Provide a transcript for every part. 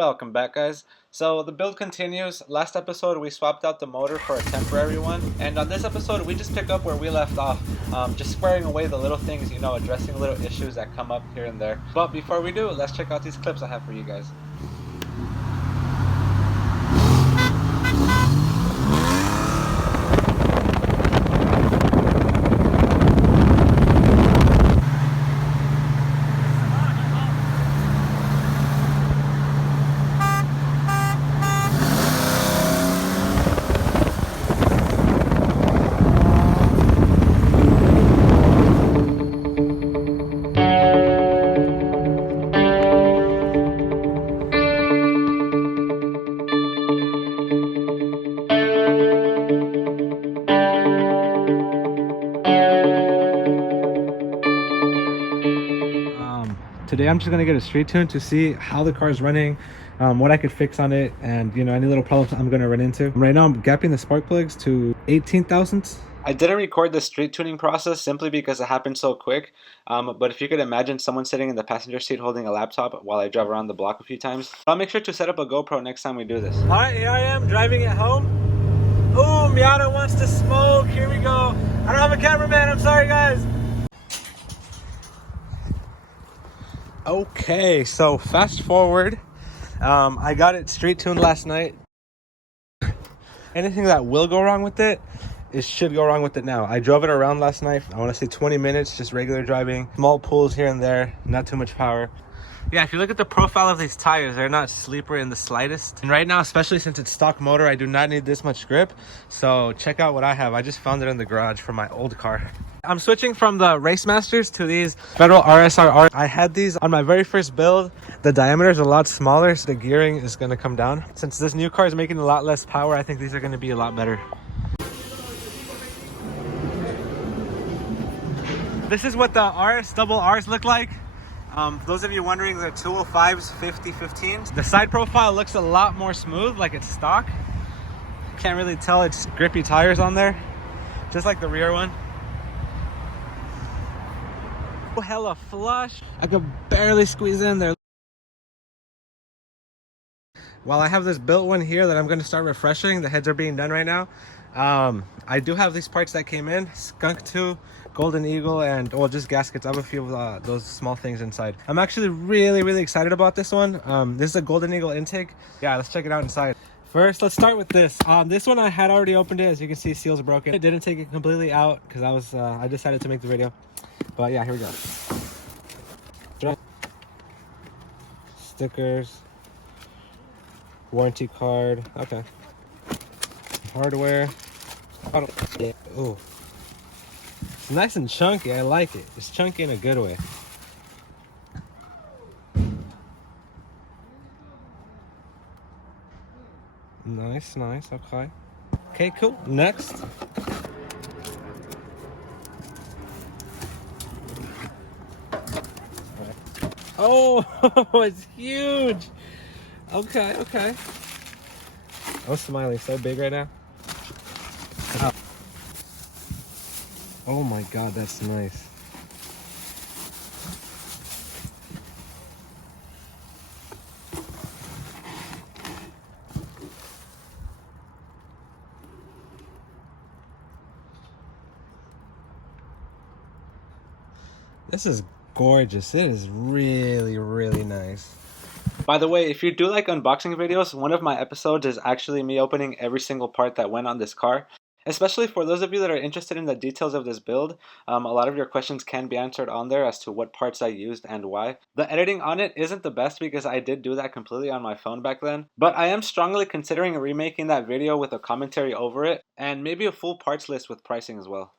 Welcome back, guys. So the build continues. Last episode we swapped out the motor for a temporary one, and on this episode we just pick up where we left off, just squaring away the little things, addressing little issues that come up here and there. But before we do, let's check out these clips I have for you guys. Today I'm just gonna get a street tune to see how the car is running, what I could fix on it, and any little problems I'm gonna run into. Right now I'm gapping the spark plugs to 18 thousandths. I didn't record the street tuning process simply because it happened so quick, but if you could imagine someone sitting in the passenger seat holding a laptop while I drive around the block a few times. I'll make sure to set up a GoPro next time we do this. Alright, here I am driving it home. Ooh, Miata wants to smoke. Here we go. I don't have a cameraman, I'm sorry guys. Okay, so fast forward, I got it street tuned last night. Anything that will go wrong with it should go wrong with it now. I drove it around last night. I want to say 20 minutes, just regular driving. Small pulls here and there, not too much power. Yeah, if you look at the profile of these tires, they're not sleeper in the slightest. And right now, especially since it's stock motor, I do not need this much grip. So check out what I have. I just found it in the garage from my old car. I'm switching from the Race Masters to these Federal RSRR. I had these on my very first build. The diameter is a lot smaller, so the gearing is going to come down. Since this new car is making a lot less power, I think these are going to be a lot better. This is what the RS double Rs look like. Those of you wondering, they're 205s, 50-15s. The side profile looks a lot more smooth, like it's stock. Can't really tell it's grippy tires on there, just like the rear one. Hella flush. I could barely squeeze in there. While I have this built one here that I'm going to start refreshing, the heads are being done right now. I do have these parts that came in: Skunk 2, Golden Eagle, and just gaskets. I have a few of those small things inside. I'm actually really excited about this one. This is a Golden Eagle intake. Yeah, let's check it out inside. First, let's start with this. This one I had already opened it. As you can see, seals are broken. It didn't take it completely out because I decided to make the video. But yeah, here we go. Stickers, warranty card. Okay. Hardware. Ooh, it's nice and chunky. I like it. It's chunky in a good way. Nice. Okay, cool. Next. Oh, it's huge. Okay. I'm smiling so big right now. Oh my god, that's nice. This is gorgeous. It is really nice. By the way, if you do like unboxing videos, one of my episodes is actually me opening every single part that went on this car. Especially for those of you that are interested in the details of this build, a lot of your questions can be answered on there as to what parts I used and why. The editing on it isn't the best because I did do that completely on my phone back then, but I am strongly considering remaking that video with a commentary over it, and maybe a full parts list with pricing as well.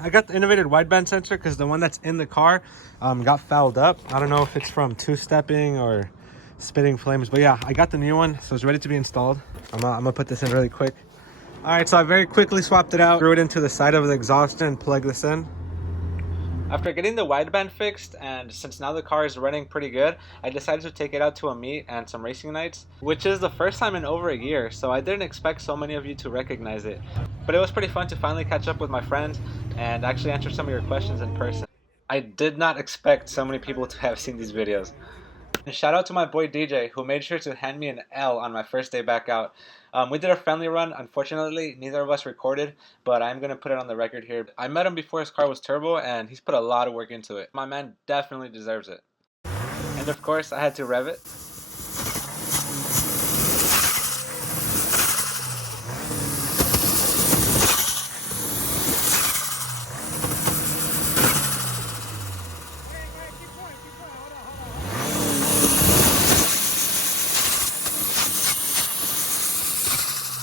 I got the innovated wideband sensor because the one that's in the car got fouled up. I don't know if it's from two-stepping or spitting flames, but yeah, I got the new one, so it's ready to be installed. I'm gonna put this in really quick. All right, so I very quickly swapped it out, threw it into the side of the exhaust and plugged this in. After getting the wideband fixed, and since now the car is running pretty good, I decided to take it out to a meet and some racing nights, which is the first time in over a year, so I didn't expect so many of you to recognize it. But it was pretty fun to finally catch up with my friends and actually answer some of your questions in person. I did not expect so many people to have seen these videos. And shout out to my boy DJ, who made sure to hand me an L on my first day back out. We did a friendly run. Unfortunately, neither of us recorded, but I'm going to put it on the record here. I met him before his car was turbo, and he's put a lot of work into it. My man definitely deserves it. And of course, I had to rev it.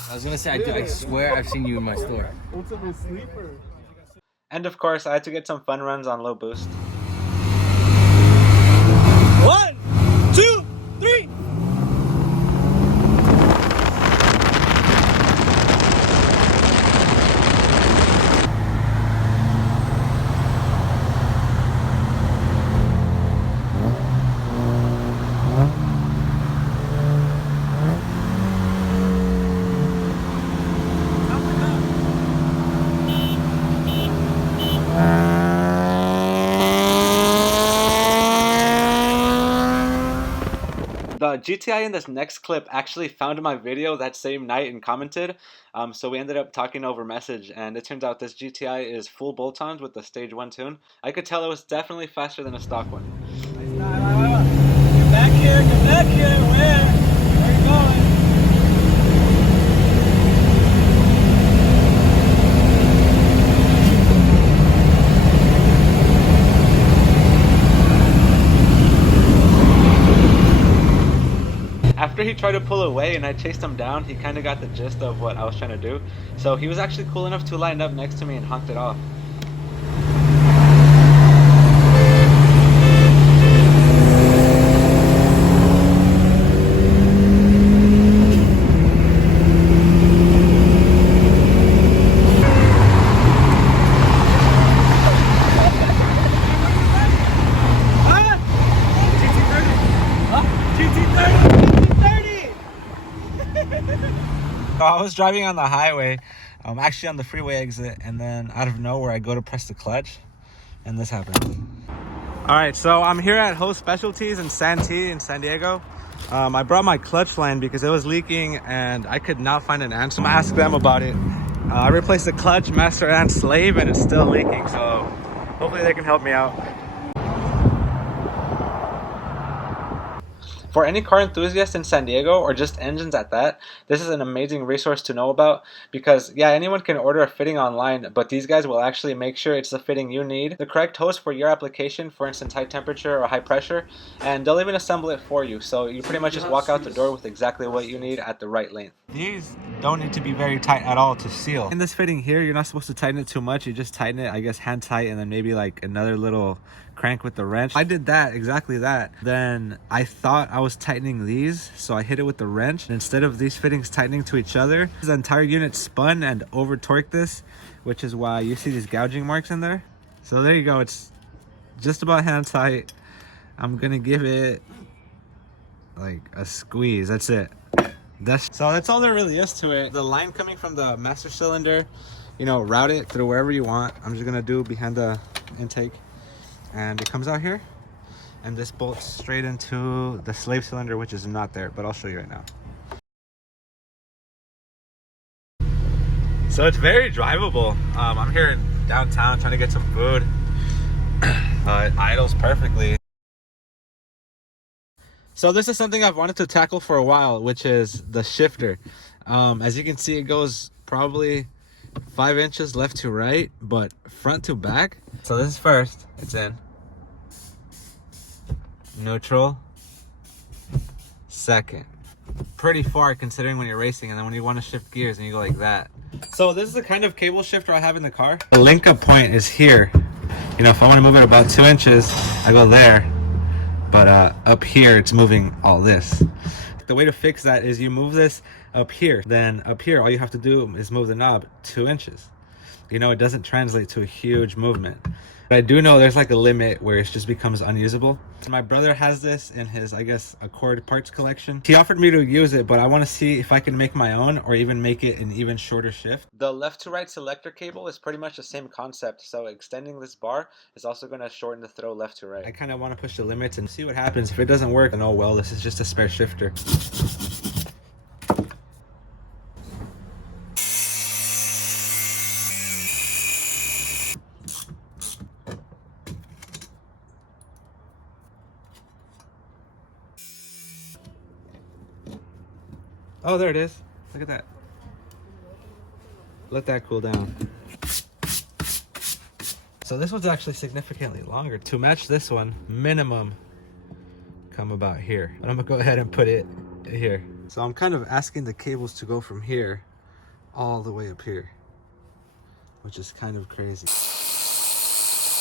I was gonna say, I swear I've seen you in my store. Ultimate sleeper. And of course, I had to get some fun runs on low boost. 1, 2, 3. The GTI in this next clip actually found my video that same night and commented, so we ended up talking over message, and it turns out this GTI is full bolt-ons with the stage 1 tune. I could tell it was definitely faster than a stock one. Get back here, where are you going? After he tried to pull away and I chased him down, he kind of got the gist of what I was trying to do. So he was actually cool enough to line up next to me and honked it off. So I was driving on the highway, actually on the freeway exit, and then out of nowhere I go to press the clutch, and this happened. All right, so I'm here at Host Specialties in Santee in San Diego. I brought my clutch line because it was leaking and I could not find an answer. I'm gonna ask them about it. I replaced the clutch, master and slave, and it's still leaking, so hopefully they can help me out. For any car enthusiast in San Diego, or just engines at that, this is an amazing resource to know about because, yeah, anyone can order a fitting online, but these guys will actually make sure it's the fitting you need, the correct hose for your application, for instance, high temperature or high pressure, and they'll even assemble it for you, so you pretty much just walk out the door with exactly what you need at the right length. These don't need to be very tight at all to seal. In this fitting here, you're not supposed to tighten it too much. You just tighten it, I guess, hand tight, and then maybe like another little crank with the wrench. I did that, exactly that. Then I thought I was tightening these, so I hit it with the wrench. And instead of these fittings tightening to each other, the entire unit spun and over torqued this, which is why you see these gouging marks in there. So there you go, it's just about hand tight. I'm gonna give it like a squeeze, that's it. So that's all there really is to it. The line coming from the master cylinder, you know, route it through wherever you want. I'm just gonna do behind the intake, and it comes out here, and this bolts straight into the slave cylinder, which is not there, but I'll show you right now. So it's very drivable. I'm here in downtown trying to get some food. It idles perfectly. So this is something I've wanted to tackle for a while, which is the shifter. As you can see, it goes probably 5 inches left to right, but front to back. So this is first, it's in. Neutral. Second. Pretty far considering when you're racing, and then when you want to shift gears and you go like that. So this is the kind of cable shifter I have in the car. The link up point is here. You know, if I want to move it about 2 inches, I go there. But up here, it's moving all this. The way to fix that is you move this up here. Then up here, all you have to do is move the knob 2 inches. You know, it doesn't translate to a huge movement. But I do know there's like a limit where it just becomes unusable. So my brother has this in his, I guess, Accord parts collection. He offered me to use it, but I want to see if I can make my own or even make it an even shorter shift. The left to right selector cable is pretty much the same concept. So extending this bar is also going to shorten the throw left to right. I kind of want to push the limits and see what happens. If it doesn't work, then oh well, this is just a spare shifter. Oh, there it is. Look at that. Let that cool down. So this one's actually significantly longer. To match this one, minimum come about here. But I'm gonna go ahead and put it here. So I'm kind of asking the cables to go from here all the way up here, which is kind of crazy.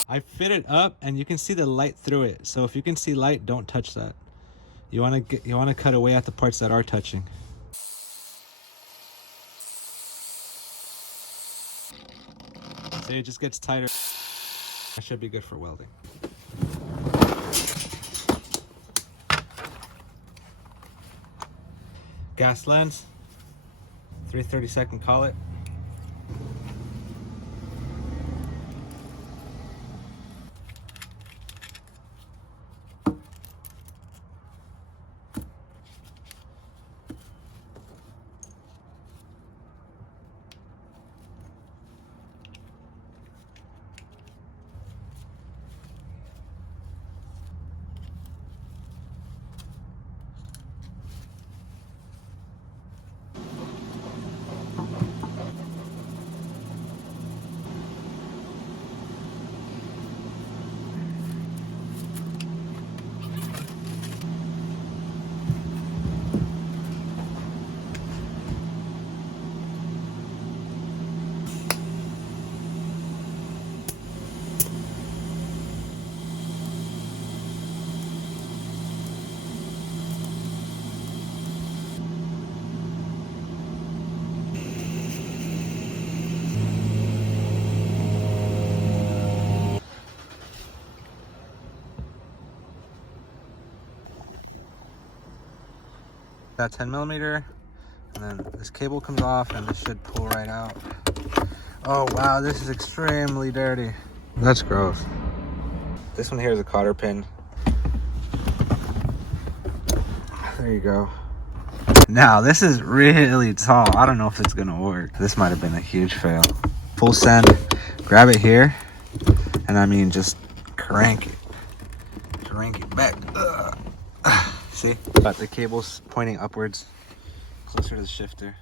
I fit it up and you can see the light through it. So if you can see light, don't touch that. You wanna cut away at the parts that are touching. See, it just gets tighter. That should be good for welding. Gas lens, 3/32 collet. That 10mm, and then this cable comes off and this should pull right out. Oh wow, this is extremely dirty. That's gross. This one here is a cotter pin. There you go. Now this is really tall. I don't know if it's gonna work. This might have been a huge fail. Full send, grab it here, and I mean just crank it back. See? But the cable's pointing upwards, closer to the shifter.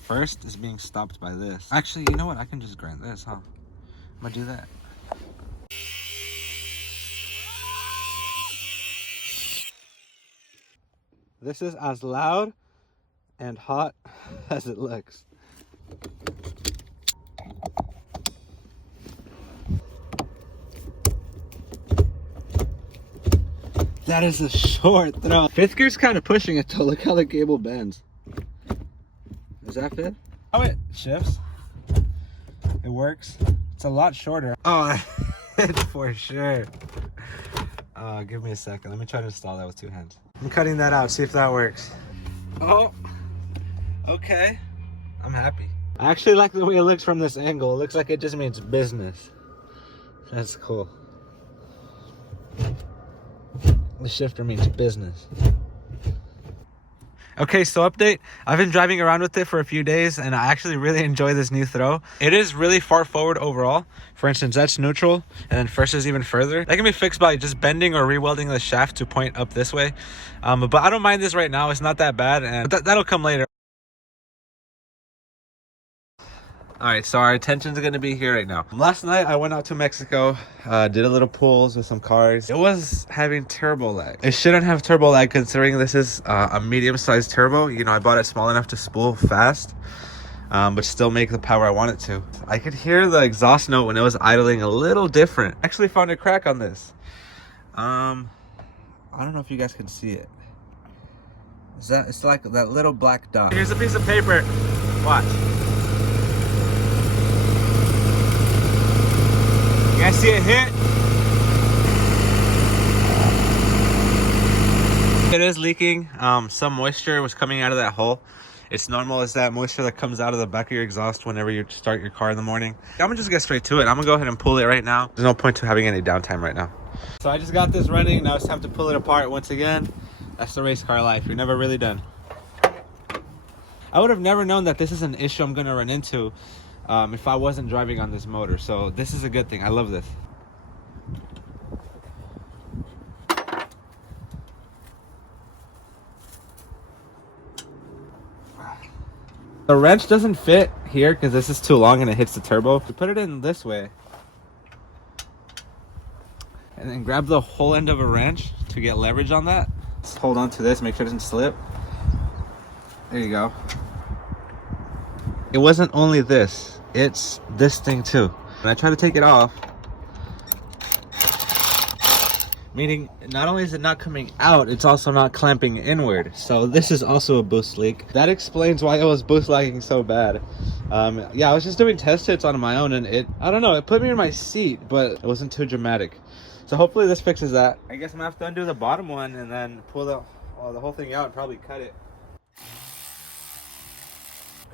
First is being stopped by this. Actually, you know what? I can just grind this, huh? I'm gonna do that. This is as loud and hot as it looks. That is a short throw. Fifth gear's kind of pushing it though. Look how the cable bends. Is that fit? Oh, it shifts. It works. It's a lot shorter. Oh, it's for sure. Give me a second. Let me try to install that with two hands. I'm cutting that out. See if that works. Oh, okay. I'm happy. I actually like the way it looks from this angle. It looks like it just means business. That's cool. The shifter means business. Okay, so update. I've been driving around with it for a few days and I actually really enjoy this new throw. It is really far forward overall. For instance, that's neutral and then first is even further. That can be fixed by just bending or re-welding the shaft to point up this way. But I don't mind this right now. It's not that bad, and that'll come later. All right, so our attention's gonna be here right now. Last night I went out to Mexico, did a little pulls with some cars. It was having turbo lag. It shouldn't have turbo lag considering this is a medium-sized turbo. You know, I bought it small enough to spool fast, but still make the power I want it to. I could hear the exhaust note when it was idling a little different. I actually found a crack on this. I don't know if you guys can see it. It's like that little black dot. Here's a piece of paper. Watch. I see it hit. It is leaking. Some moisture was coming out of that hole. It's normal, as that moisture that comes out of the back of your exhaust whenever you start your car in the morning. I'm gonna just get straight to it. I'm gonna go ahead and pull it right now. There's no point to having any downtime right now. So I just got this running. Now it's time to pull it apart once again. That's the race car life. You're never really done. I would have never known that this is an issue I'm gonna run into if I wasn't driving on this motor. So this is a good thing. I love this. The wrench doesn't fit here because this is too long and it hits the turbo. We put it in this way. And then grab the whole end of a wrench to get leverage on that. Just hold on to this, make sure it doesn't slip. There you go. It wasn't only this, it's this thing too. When I try to take it off, meaning not only is it not coming out, it's also not clamping inward. So this is also a boost leak. That explains why it was boost lagging so bad. Yeah, I was just doing test hits on my own, and I don't know, it put me in my seat, but it wasn't too dramatic. So hopefully this fixes that. I guess I'm gonna have to undo the bottom one and then pull the whole thing out and probably cut it.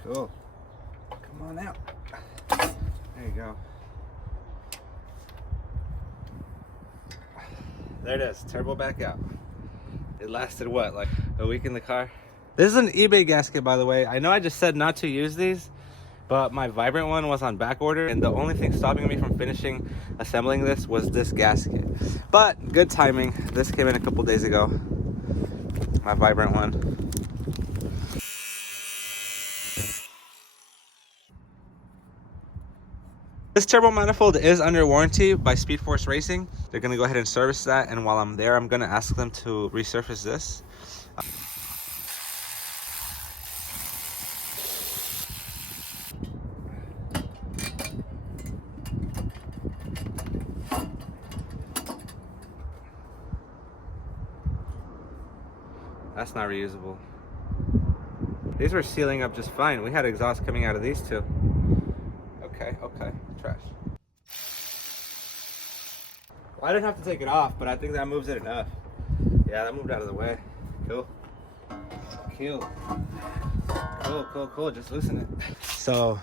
Cool. Come on out. There you go. There it is, turbo back out. It lasted what, like a week in the car? This is an eBay gasket, by the way. I know I just said not to use these, but my Vibrant one was on back order, and the only thing stopping me from finishing assembling this was this gasket. But good timing. This came in a couple days ago. My Vibrant one. This turbo manifold is under warranty by Speed Force Racing. They're gonna go ahead and service that, and while I'm there, I'm gonna ask them to resurface this. That's not reusable. These were sealing up just fine. We had exhaust coming out of these two. Okay, trash. Well, I didn't have to take it off, but I think that moves it enough. Yeah, that moved out of the way. Cool. Cool. Just loosen it. So,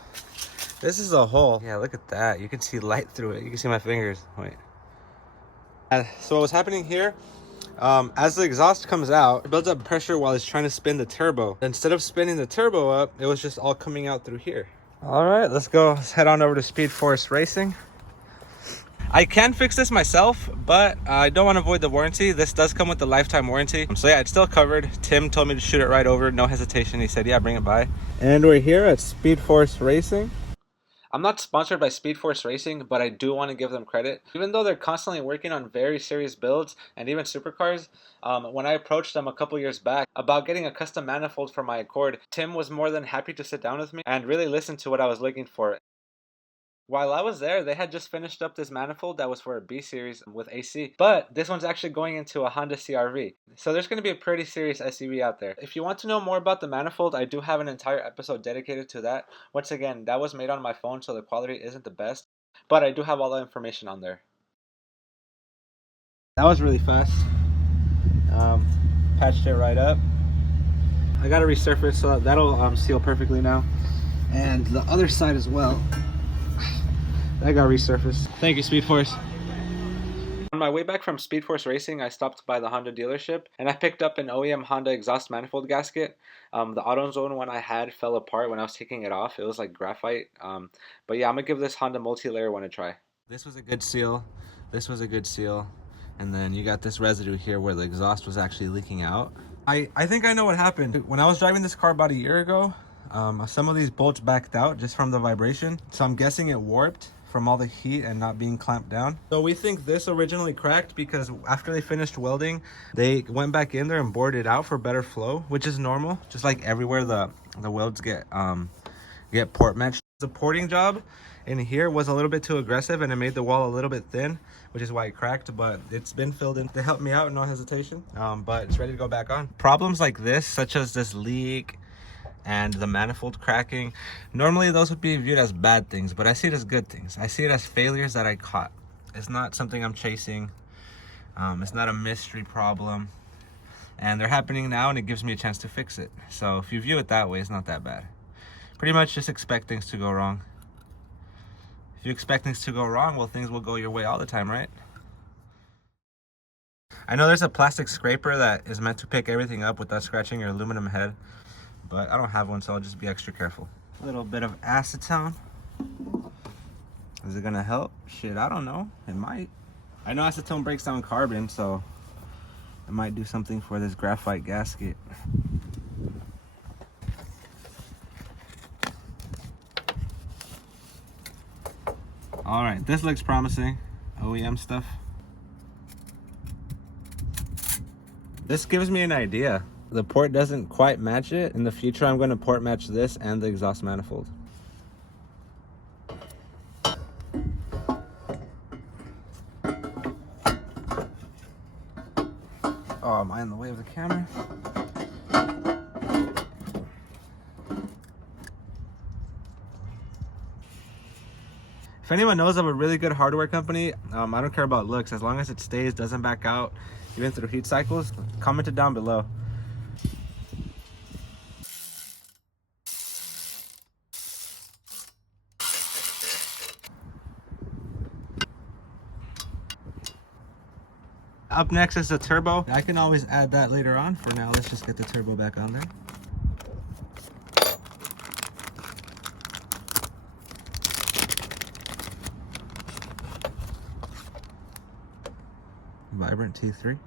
this is a hole. Yeah, look at that. You can see light through it. You can see my fingers. Wait. So what was happening here, as the exhaust comes out, it builds up pressure while it's trying to spin the turbo. Instead of spinning the turbo up, it was just all coming out through here. All right, let's head on over to Speed Force Racing. I can fix this myself, but I don't want to void the warranty. This does come with the lifetime warranty. So yeah, it's still covered. Tim told me to shoot it right over, no hesitation. He said, yeah, bring it by. And we're here at Speed Force Racing. I'm not sponsored by Speed Force Racing, but I do want to give them credit. Even though they're constantly working on very serious builds and even supercars, when I approached them a couple years back about getting a custom manifold for my Accord, Tim was more than happy to sit down with me and really listen to what I was looking for. While I was there, they had just finished up this manifold that was for a B series with AC, but this one's actually going into a Honda CR-V. So there's going to be a pretty serious SUV out there. If you want to know more about the manifold, I do have an entire episode dedicated to that. Once again, that was made on my phone, so the quality isn't the best, but I do have all the information on there. That was really fast. Patched it right up. I got to resurface, so that'll seal perfectly now. And the other side as well. That got resurfaced. Thank you, Speed Force. On my way back from Speed Force Racing, I stopped by the Honda dealership and I picked up an OEM Honda exhaust manifold gasket. The AutoZone one I had fell apart when I was taking it off. It was like graphite. But yeah, I'm gonna give this Honda multi-layer one a try. This was a good seal. This was a good seal. And then you got this residue here where the exhaust was actually leaking out. I think I know what happened. When I was driving this car about a year ago, some of these bolts backed out just from the vibration. So I'm guessing it warped from all the heat and not being clamped down. So we think this originally cracked because after they finished welding, they went back in there and bored it out for better flow, which is normal. Just like everywhere the welds get port matched. The porting job in here was a little bit too aggressive and it made the wall a little bit thin, which is why it cracked, but it's been filled in. They helped me out, no hesitation, but it's ready to go back on. Problems like this, such as this leak and the manifold cracking, normally those would be viewed as bad things, but I see it as good things. I see it as failures that I caught. It's not something I'm chasing. It's not a mystery problem. And they're happening now, and it gives me a chance to fix it. So if you view it that way, it's not that bad. Pretty much just expect things to go wrong. If you expect things to go wrong, well, things will go your way all the time, right? I know there's a plastic scraper that is meant to pick everything up without scratching your aluminum head, but I don't have one, so I'll just be extra careful. A little bit of acetone. Is it gonna help? Shit, I don't know. It might. I know acetone breaks down carbon, so it might do something for this graphite gasket. All right, this looks promising. OEM stuff. This gives me an idea. The port doesn't quite match it. In the future, I'm going to port match this and the exhaust manifold. Oh, am I in the way of the camera? If anyone knows of a really good hardware company, I don't care about looks. As long as it stays, doesn't back out, even through heat cycles, comment it down below. Up next is the turbo. I can always add that later on. For now, let's just get the turbo back on there. Vibrant T3.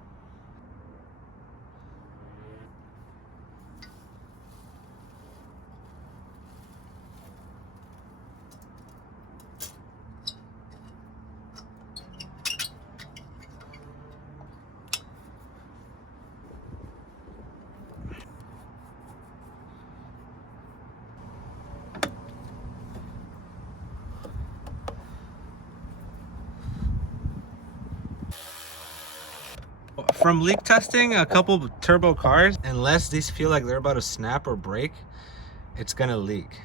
From leak testing a couple turbo cars, unless these feel like they're about to snap or break, it's gonna leak.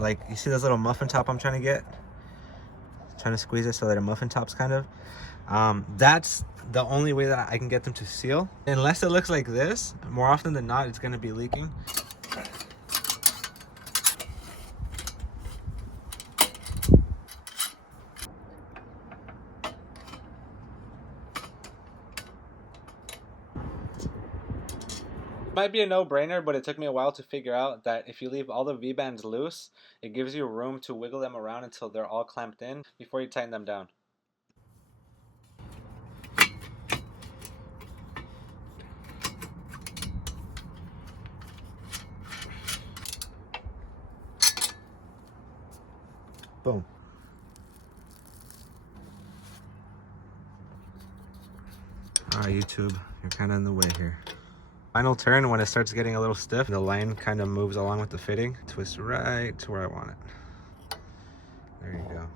Like you see this little muffin top I'm trying to get? Trying to squeeze it so that it muffin tops kind of. That's the only way that I can get them to seal. Unless it looks like this, more often than not, it's gonna be leaking. Might be a no-brainer, but it took me a while to figure out that if you leave all the V-bands loose, it gives you room to wiggle them around until they're all clamped in before you tighten them down. Boom. YouTube, you're kind of in the way here. Final turn, when it starts getting a little stiff, the line kind of moves along with the fitting. Twist right to where I want it. There you go.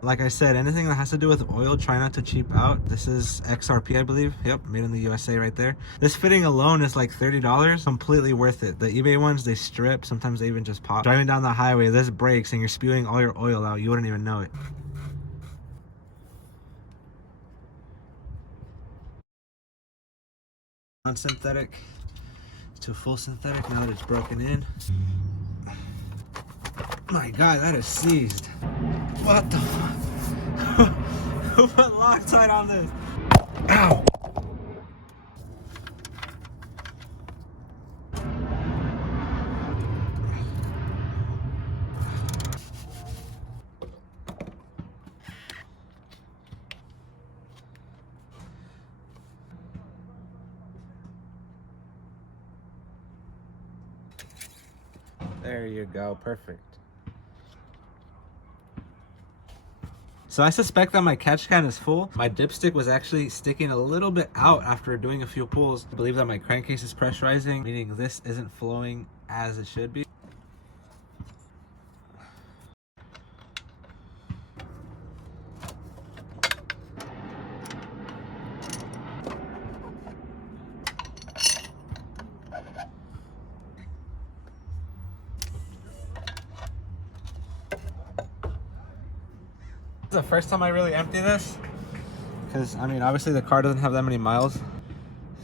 Like I said, anything that has to do with oil, try not to cheap out. This is XRP, I believe. Yep, made in the USA right there. This fitting alone is like $30. Completely worth it. The eBay ones, they strip. Sometimes they even just pop. Driving down the highway, this breaks and you're spewing all your oil out. You wouldn't even know it. Non-synthetic to full synthetic now that it's broken in. My God, that is seized. What the fuck? Who put Loctite on this? Ow! There you go, perfect. So I suspect that my catch can is full. My dipstick was actually sticking a little bit out after doing a few pulls. I believe that my crankcase is pressurizing, meaning this isn't flowing as it should be. This is the first time I really empty this. because I mean obviously the car doesn't have that many miles.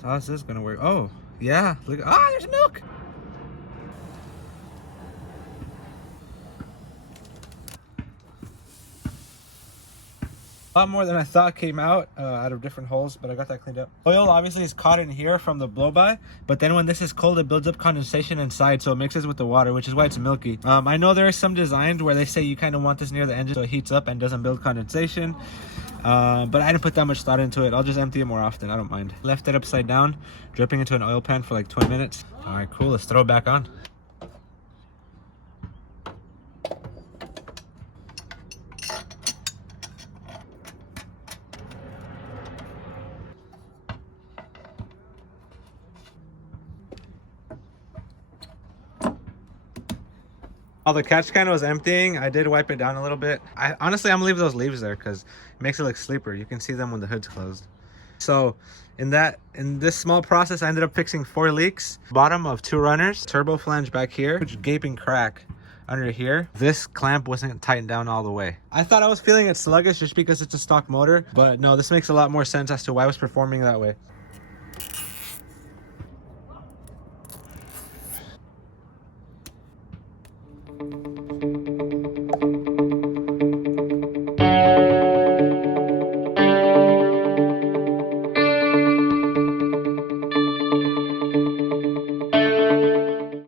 So how's this gonna work? Oh yeah, look, ah, there's milk. A lot more than I thought came out of different holes, but I got that cleaned up. Oil obviously is caught in here from the blow by, but then when this is cold it builds up condensation inside, so it mixes with the water, which is why it's milky. I know there are some designs where they say you kind of want this near the engine so it heats up and doesn't build condensation, but I didn't put that much thought into it. I'll just empty it more often, I don't mind. Left it upside down, dripping into an oil pan for like 20 minutes. All right, cool, let's throw it back on. While the catch can was emptying, I did wipe it down a little bit. Honestly, I'm gonna leave those leaves there because it makes it look sleeper. You can see them when the hood's closed. So in this small process, I ended up fixing 4 leaks. Bottom of 2 runners, turbo flange back here, which gaping crack under here. This clamp wasn't tightened down all the way. I thought I was feeling it sluggish just because it's a stock motor, but no, this makes a lot more sense as to why it was performing that way.